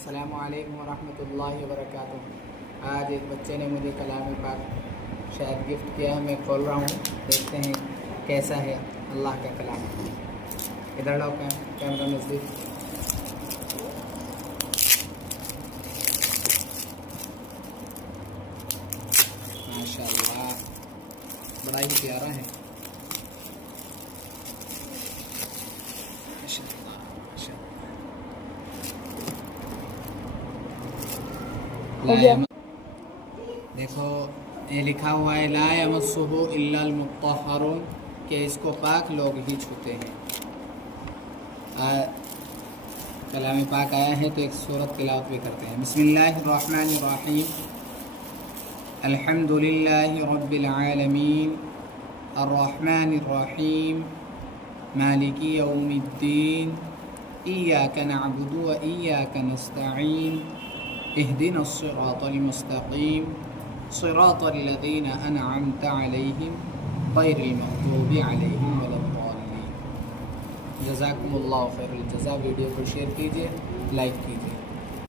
अस्सलामु अलैकुम वरहमतुल्लाहि वबरकातुहू। आज एक बच्चे ने मुझे कलाम पाक शायद गिफ्ट किया है। मैं खोल रहा हूँ, देखते हैं कैसा है अल्लाह का कलाम। इधर लाओ कैमरा नज़दीक। माशाअल्लाह, बड़ा ही प्यारा है। देखो ये लिखा हुआ है ला यमस्सुहु इल्लल मुत्तहहरून, कि इसको पाक लोग ही छूते हैं। कलाम पाक आया है तो एक सूरत तिलावत भी करते हैं। बिस्मिल्लाहिर्रहमानिर्रहीम, अल्हम्दुलिल्लाहि रब्बिल आलमीन, अर्रहमानिर्रहीम, मालिकी यौमिद्दीन, इय्याका नअबुदु व इय्याका नस्तईन, इहदिनस सिरातल मुस्तकीम, सिरातल लज़ीना अनअमता अलैहिम गैरिल मग़दूबि अलैहिम वलद्दाल्लीन। जज़ाकुमुल्लाहु खैरुल जज़ा। वीडियो को शेयर कीजिए, लाइक कीजिए।